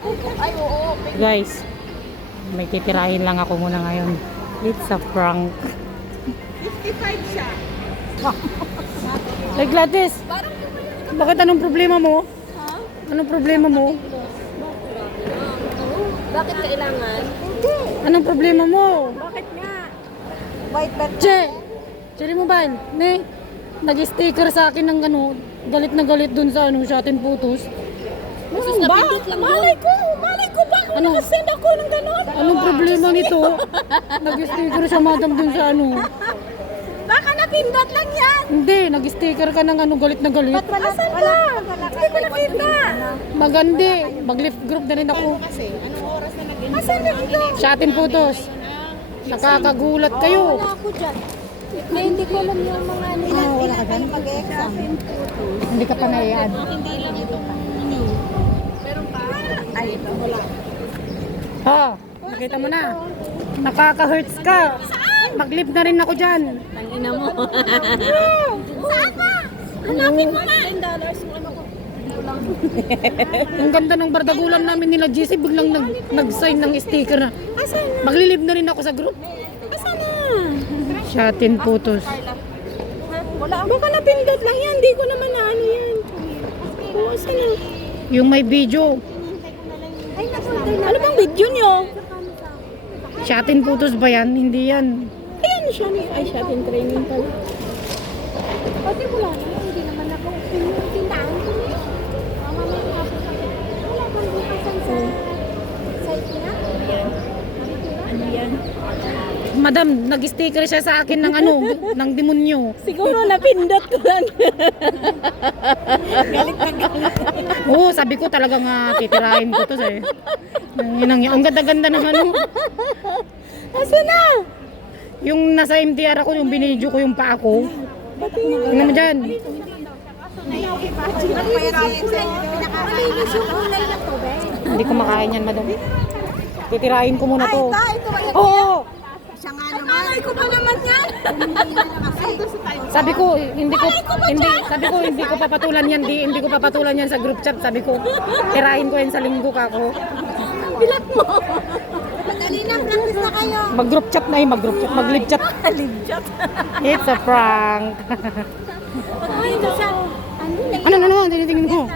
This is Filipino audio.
Ay, oo. Guys, may titirahin lang ako muna ngayon. It's a prank. 55 siya. Hey Gladys, bakit anong problema mo? Ha? Anong problema mo? Bakit kailangan? Anong problema mo? Bakit nga? White bat. Cherry Mobile, ne? Nag-sticker sa akin ng ano, galit na galit dun sa ano, sa atin putos. Ano ba? Malay ko ba? Ano? Nakasend ako ng gano'n. Anong problema nito? Nag-sticker siya madam dun sa ano. Baka napindot lang yan. Hindi, nag-sticker ka ng ano, galit na galit. Asan ba? Hindi ko nakita. Magandi, mag-lift group na rin ako. Asan na dito? Sa atin putos. Nakakagulat kayo. Wala ako dyan. Hindi ko alam yung mga nila. Wala ka dyan? Mag-exam. Hindi ka pa naiad. Hindi lang ito. Meron pa? Ay, ito. Wala. Oh, nakita mo na. Nakaka-hurts ka. Mag-lift na rin ako dyan. Tangina mo. Saan ka? Hanapin mo nga. $10 yung ano ko. Ang ganda ng bardagulan namin nila GC, biglang nag-sign ng sticker na. Asan na? Maglilib na rin ako sa group. Asan na? Shatin putos. Wala. Baka napindot lang yan. Hindi ko naman na ano yan. Asan na? Yung may video. Ano bang video nyo? Shatin putos ba yan? Hindi yan. Ayan siya ni. Ay, siya din training pala. Pati wala na. Hindi naman ako. Tindahan ko niya. Wala bang bukasan sa site niya? Ano yan? Madam, nag-sticker siya sa akin ng ano, ng demonyo. Siguro napindot ko lang. Galit na galit. Oo, sabi ko talagang titirahin ko to eh. Ang ganda-ganda ng ano. Asan na? Yung nasa MTR ako, yung binidyo ko yung paa ko. Ano mo dyan? Malinis yung kulay na to, be. Hindi ko makain yan, madam. Titirahin ko muna to. Ito ba yan? Oo! Siya nga naman. Malay ko pa naman yan. Sabi ko, hindi ko papatulan yan, hindi ko papatulan yan sa group chat. Sabi ko, tirahin ko yan sa linggo kako. Bilat mo. Madali na, practice na kayo. Mag-group chat na mag-live chat. Live chat. It's a prank. Pag may siya, Ano, tinitingin mo?